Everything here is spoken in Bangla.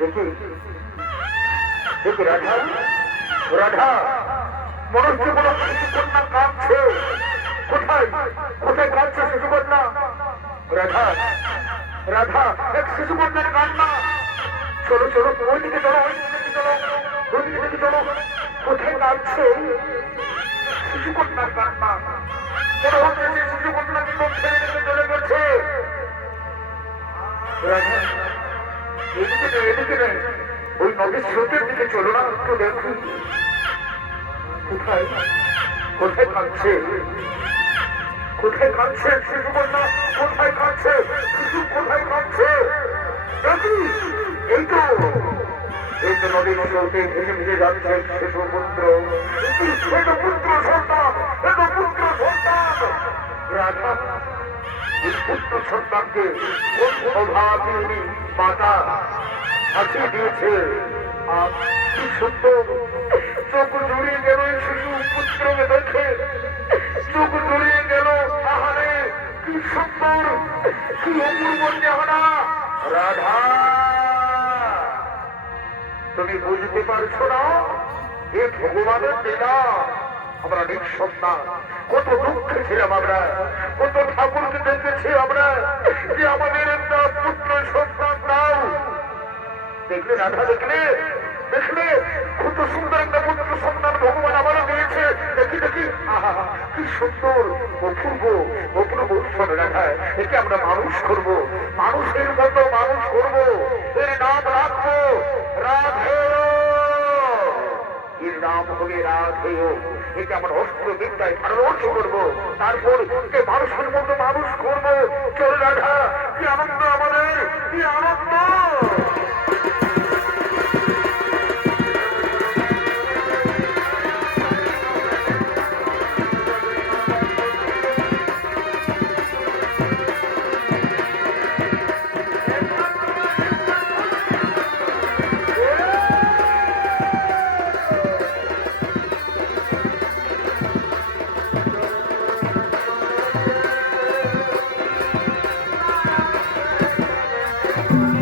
দেখি দেখি রাধা রাধা মনে হচ্ছে কোনো শিশুকন্যা কাঁদছে। কোথায় কোথায় কাঁদছে শিশুকন্যা? রাধা রাধা এক শিশুকন্যার কান্না। চলো চলো ওইদিকে চলো, ওইদিকে চলো, ওইদিকে দেখে চলো কোথায় কাঁদছে শিশুকন্যার কান্না। মনে হচ্ছে যে শিশুকন্যাকে কোন ছেড়ে রেখে চলে গেছে। রাধা এদিকে নেই, এদিকে নেই, ওই নদীর স্রোতের দিকে চলো না, একটু দেখুন কোথায় কোথায় কাঁদছে, কোথায় কাঁদছে শিশুকন্যা, কোথায় কাঁদছে শিশু, কোথায় কাঁদছে দেখি। এই তো এই তো নদীর স্রোতে ভেসে ভেসে যাচ্ছে শিশু পুত্র, পুত্র সন্তান, পুত্র সন্তান। রাধা এই পুত্র সন্তানকে কোন অভাবিনী মাতা হাসিয়ে দিয়েছে। আর কি সুন্দর চোখ জড়িয়ে গেল শিশু পুত্রকে দেখে, চোখ জড়িয়ে গেল। আহারে কি সুন্দর, কি অপূর্ব চেহারা। রাধা তুমি বুঝতে পারছো না এ ভগবানের লীলা। আমরা নিঃসন্তান, কত দুঃখে ছিলাম আমরা, কত ঠাকুরকে দেখেছি আমরা যে আমাদের একটা পুত্র সন্তান দাও। দেখলে রাধা, দেখলে দেখলে কত সুন্দর একটা পুত্র সন্তান ভগবান আমারও দিয়েছে। দেখি দেখি আহা কি সুন্দর, অপূর্ব অপূর্ব। শোনো রাধা, একে আমরা মানুষ করবো, মানুষের মতো মানুষ করবো, এর নাম রাখবো রাধে, এর নাম হবে রাধেয়। একে আমার অস্ত্র বিদ্যায় পারদর্শী করবো, তারপর একে মানুষের মতো মানুষ করবো। চল রাধা, কি আনন্দ আমাদের, কি আনন্দ।